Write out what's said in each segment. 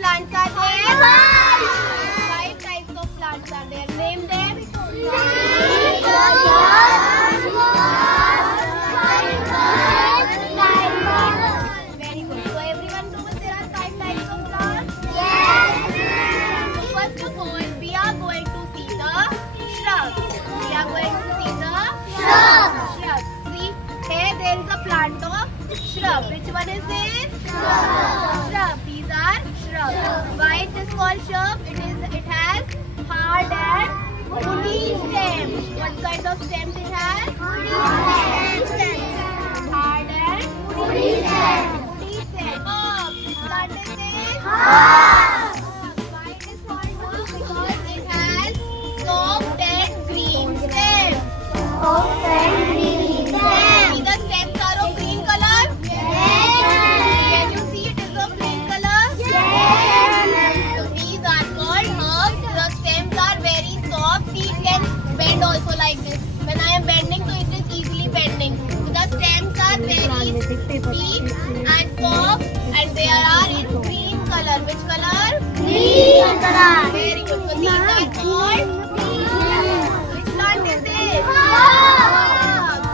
plants are there? 5 types of plants are there. Name them. Very good. So everyone knows there are 5 types of plants? So first of all, we are going to see the shrubs. We are going to see the shrubs. See, here there is a plant of shrub. Which one is this? Shrub. These are shrubs. Why it is called shrub? It has hard and woody stems. What kind of stems it has? Woody stems. Hard and woody stems. Woody stems. Which plant is this? Why it is called herb? Because it has soft and green stems. See, the stems are of green color? Can you see it is of green color? So these are called herbs. The stems are very soft. See, it can bend also like this. When I am bending, so it is easily bending. So the stems are very deep and soft, and they are in green color. Which color? Very good. So these are called. Which plant is this?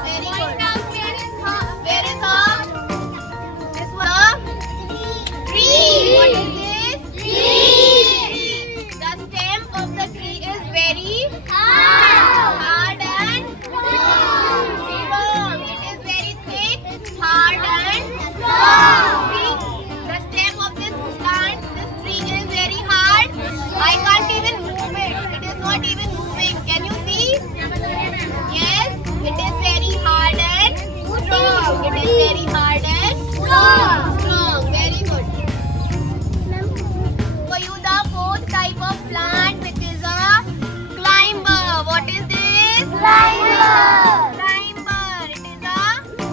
Very good. Where is herb? This one? Tree. What is this? Tree. The stem of the tree is very hard and strong. It is very thick, hard and strong. See, the stem of this plant, this tree is very hard. I can't even move it. It is not even moving. Can you see? Yes, it is very hard and strong. It is very hard and strong. Very good. For you, the fourth type of plant, which is a climber. What is this? Climber. It is a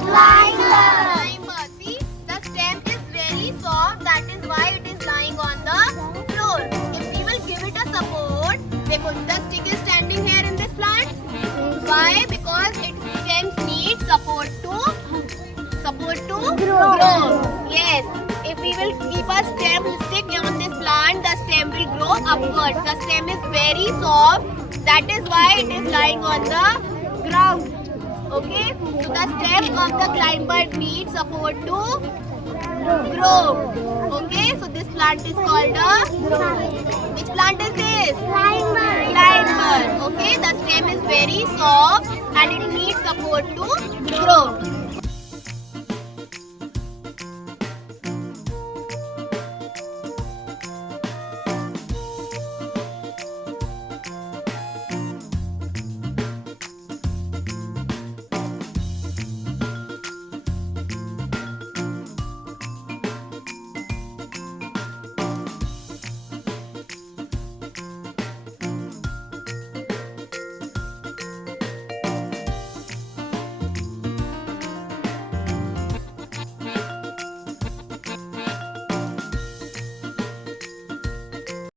climber. See, the stem is very soft. That is why it is lying on the floor. If we will give it a support, because the stick is standing here in this plant. Why? Because its stems need support to grow. Yes. If we will keep a stem stick on this plant, the stem will grow upwards. The stem is very soft. That is why it is lying on the ground. Okay. So the stem of the climber needs support to grow. Okay. So this plant is called a. Which plant is this? Climber. Okay. The stem is very soft and it needs support to grow.